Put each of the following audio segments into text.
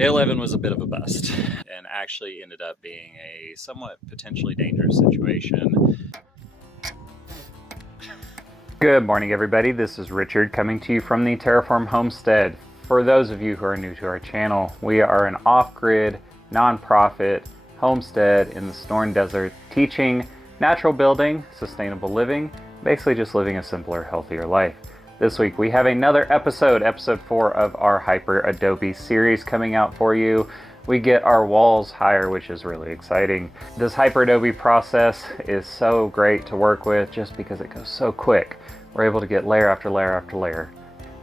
Day 11 was a bit of a bust and actually ended up being a somewhat potentially dangerous situation. Good morning, everybody. This is Richard coming to you from the Terraform Homestead. For those of you who are new to our channel, we are an off-grid, non-profit homestead in the Sonoran Desert teaching natural building, sustainable living, basically just living a simpler, healthier life. This week we have another episode 4 of our Hyperadobe series coming out for you. We get our walls higher, which is really exciting. This Hyperadobe process is so great to work with just because it goes so quick. We're able to get layer after layer after layer.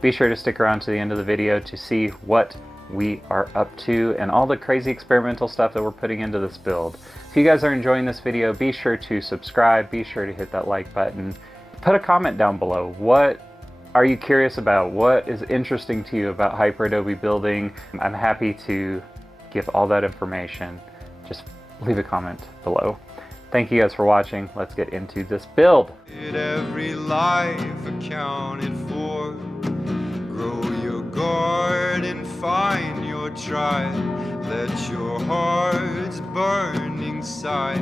Be sure to stick around to the end of the video to see what we are up to and all the crazy experimental stuff that we're putting into this build. If you guys are enjoying this video, be sure to subscribe, be sure to hit that like button. Put a comment down below. What are you curious about? What is interesting to you about Hyperadobe building? I'm happy to give all that information. Just leave a comment below. Thank you guys for watching. Let's get into this build. Every life accounted for. Grow your garden, find your tribe. Let your heart's burning side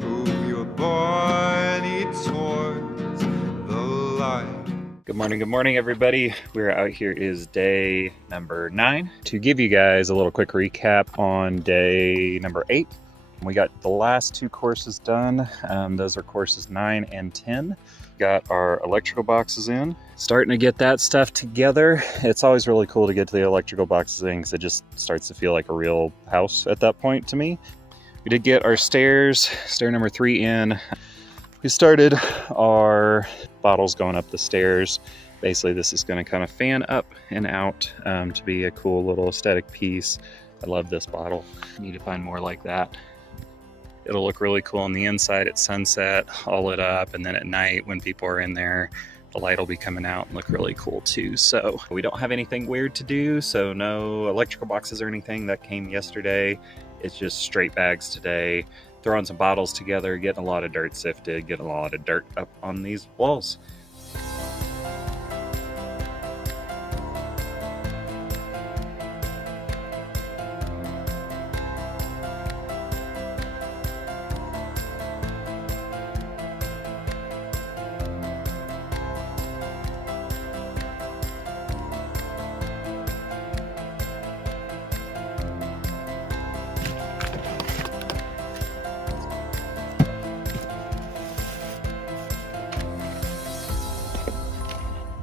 move your body towards the light. Good morning, everybody. We're out here. It is day number 9. To give you guys a little quick recap on day number 8, we got the last 2 courses done. Those are courses 9 and 10. Got our electrical boxes in. Starting to get that stuff together. It's always really cool to get to the electrical boxes in because it just starts to feel like a real house at that point to me. We did get our stair number 3 in. We started our bottles going up the stairs. Basically, this is going to kind of fan up and out to be a cool little aesthetic piece. I love this bottle. Need to find more like that. It'll look really cool on the inside at sunset, all lit up, and then at night when people are in there, the light will be coming out and look really cool too. So we don't have anything weird to do, so no electrical boxes or anything that came yesterday. It's just straight bags today. Throwing some bottles together, getting a lot of dirt sifted, getting a lot of dirt up on these walls.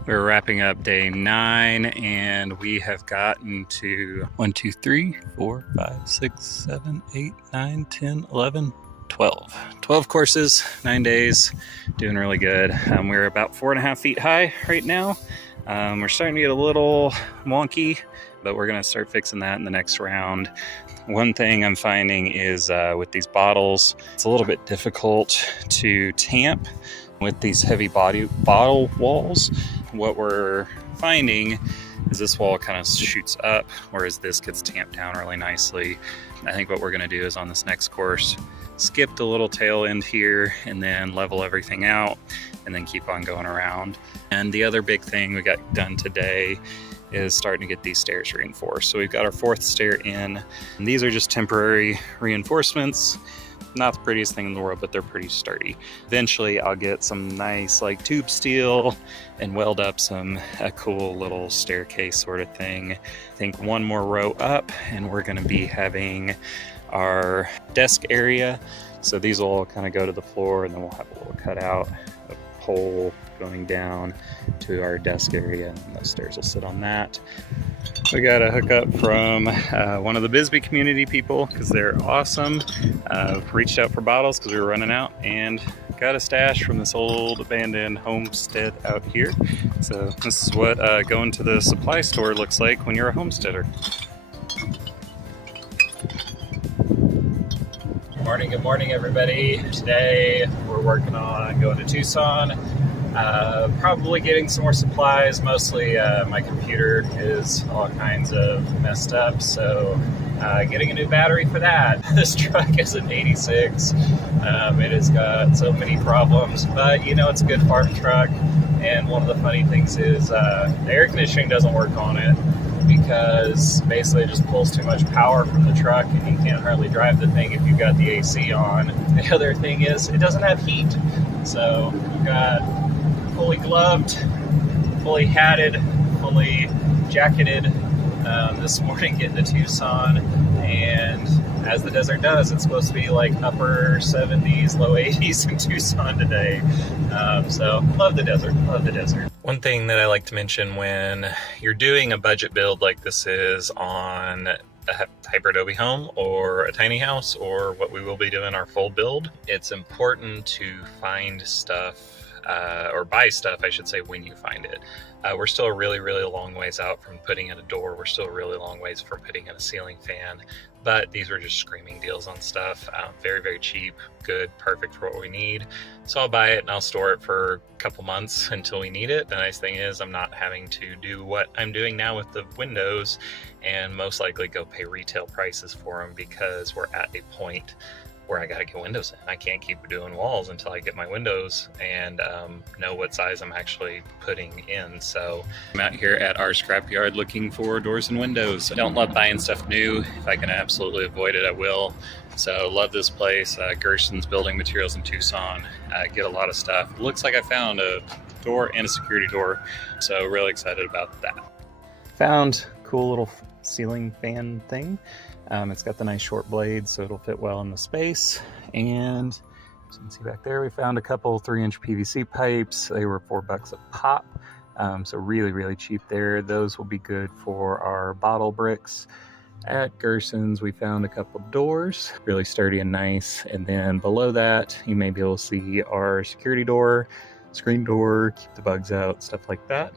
We're wrapping up day 9 and we have gotten to 1, 2, 3, 4, 5, 6, 7, 8, 9, 10, 11, 12. 12 courses, 9 days, doing really good. We're about 4.5 feet high right now. We're starting to get a little wonky, but we're gonna start fixing that in the next round. One thing I'm finding is with these bottles, it's a little bit difficult to tamp with these heavy bottle walls. What we're finding is this wall kind of shoots up, whereas this gets tamped down really nicely. I think what we're gonna do is on this next course, skip the little tail end here and then level everything out and then keep on going around. And the other big thing we got done today is starting to get these stairs reinforced. So we've got our 4th stair in, and these are just temporary reinforcements. Not the prettiest thing in the world, but they're pretty sturdy. Eventually I'll get some nice like tube steel and weld up a cool little staircase sort of thing. I think 1 more row up and we're gonna be having our desk area. So these will all kind of go to the floor and then we'll have a little cutout, a pole going down to our desk area, and those stairs will sit on that. We got a hookup from one of the Bisbee community people because they're awesome. Reached out for bottles because we were running out and got a stash from this old abandoned homestead out here. So this is what going to the supply store looks like when you're a homesteader. Good morning everybody. Today we're working on going to Tucson. Probably getting some more supplies. Mostly my computer is all kinds of messed up, so getting a new battery for that. This truck is an 86. It has got so many problems, but you know, it's a good farm truck. And one of the funny things is the air conditioning doesn't work on it. because basically it just pulls too much power from the truck and you can't hardly drive the thing if you've got the AC on. The other thing is it doesn't have heat. So we've got fully gloved, fully hatted, fully jacketed this morning getting to Tucson, and as the desert does, it's supposed to be like upper 70s, low 80s in Tucson today. So love the desert, love the desert. One thing that I like to mention when you're doing a budget build like this is on a Hyperadobe home or a tiny house or what we will be doing our full build, it's important to find stuff or buy stuff, I should say, when you find it. We're still a really, really long ways out from putting in a door. We're still a really long ways from putting in a ceiling fan, but these were just screaming deals on stuff. Very, very cheap, good, perfect for what we need. So I'll buy it and I'll store it for a couple months until we need it. The nice thing is I'm not having to do what I'm doing now with the windows and most likely go pay retail prices for them, because we're at a point where I gotta get windows in. I can't keep doing walls until I get my windows and know what size I'm actually putting in. So I'm out here at our scrapyard looking for doors and windows. I don't love buying stuff new. If I can absolutely avoid it, I will. So love this place, Gerson's Building Materials in Tucson. Get a lot of stuff. Looks like I found a door and a security door, so really excited about that. Found a cool little ceiling fan thing. It's got the nice short blades, so it'll fit well in the space. And as you can see back there, we found a couple 3-inch PVC pipes. They were $4 a pop, so really, really cheap there. Those will be good for our bottle bricks. At Gerson's, we found a couple doors, really sturdy and nice. And then below that, you may be able to see our security door, screen door, keep the bugs out, stuff like that.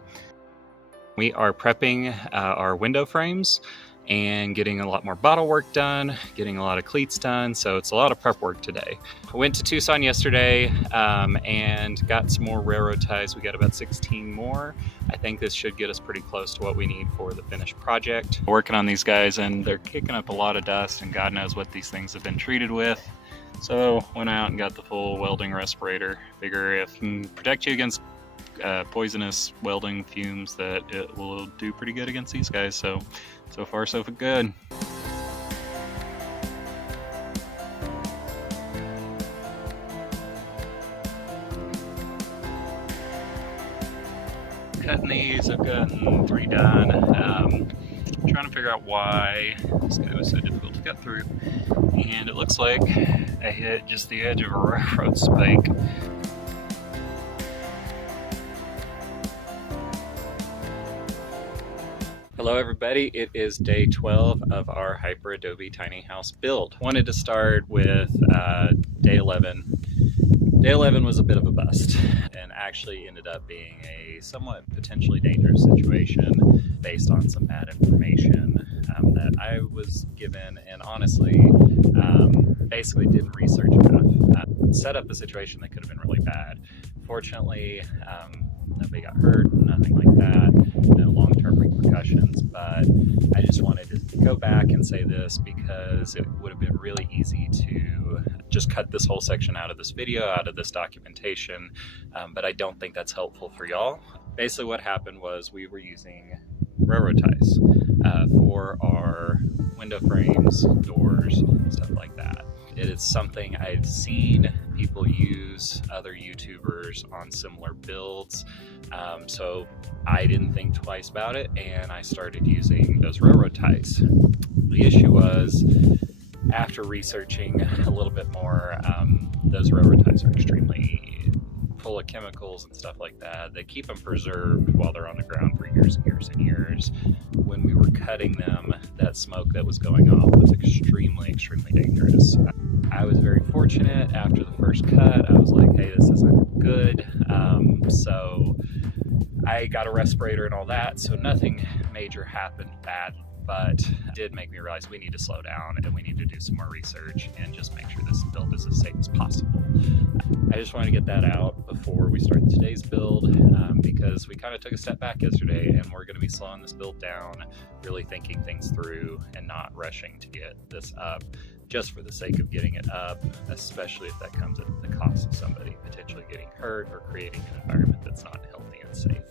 We are prepping our window frames and getting a lot more bottle work done, getting a lot of cleats done. So it's a lot of prep work today. I went to Tucson yesterday and got some more railroad ties. We got about 16 more. I think this should get us pretty close to what we need for the finished project. Working on these guys, and they're kicking up a lot of dust, and God knows what these things have been treated with. So went out and got the full welding respirator. Figure if it can protect you against poisonous welding fumes, that it will do pretty good against these guys. So far so good. Cutting these, I've gotten 3 done. Trying to figure out why this guy was so difficult to cut through, and it looks like I hit just the edge of a railroad spike. Hello everybody, it is day 12 of our Hyperadobe tiny house build. Wanted to start with day 11. Day 11 was a bit of a bust and actually ended up being a somewhat potentially dangerous situation based on some bad information that I was given, and honestly basically didn't research enough. Set up a situation that could have been really bad. Fortunately, nobody got hurt, nothing like that, no long-term repercussions, but I just wanted to go back and say this because it would have been really easy to just cut this whole section out of this video, out of this documentation, but I don't think that's helpful for y'all. Basically what happened was we were using railroad ties for our window frames, doors, stuff like that. It is something I've seen people use, other YouTubers on similar builds, so I didn't think twice about it and I started using those railroad ties. The issue was, after researching a little bit more, those railroad ties are extremely full of chemicals and stuff like that. They keep them preserved while they're on the ground for years and years and years. When we were cutting them, that smoke that was going off was extremely, extremely dangerous. I was very fortunate. After the first cut, I was like, hey, this isn't good. So I got a respirator and all that, so nothing major happened bad, but it did make me realize we need to slow down and we need to do some more research and just make sure this build is as safe as possible. I just wanted to get that out before we start today's build, because we kind of took a step back yesterday and we're going to be slowing this build down, really thinking things through and not rushing to get this up just for the sake of getting it up, especially if that comes at the cost of somebody potentially getting hurt or creating an environment that's not healthy and safe.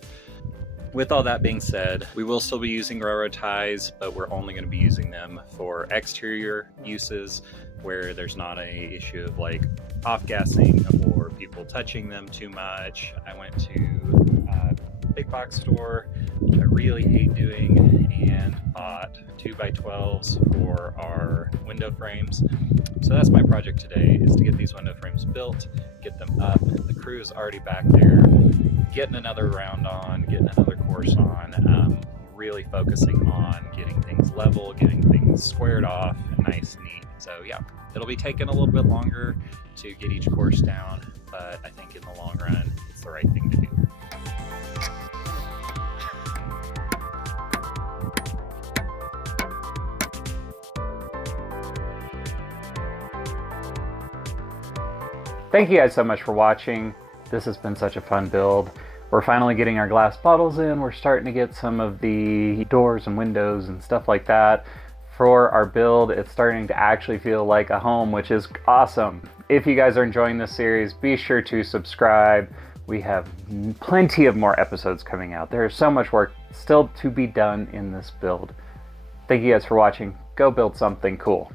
with all that being said, we will still be using railroad ties, but we're only going to be using them for exterior uses where there's not a issue of like off-gassing or people touching them too much. I went to a big box store I really hate doing and bought 2x12s for our window frames. So that's my project today, is to get these window frames built, get them up. The crew is already back there, getting another round on, getting another course on, really focusing on getting things level, getting things squared off, nice, neat. So yeah, it'll be taking a little bit longer to get each course down, but I think in the long run, it's the right thing to do. Thank you guys so much for watching. This has been such a fun build. We're finally getting our glass bottles in. We're starting to get some of the doors and windows and stuff like that. For our build, it's starting to actually feel like a home, which is awesome. If you guys are enjoying this series, be sure to subscribe. We have plenty of more episodes coming out. There is so much work still to be done in this build. Thank you guys for watching. Go build something cool.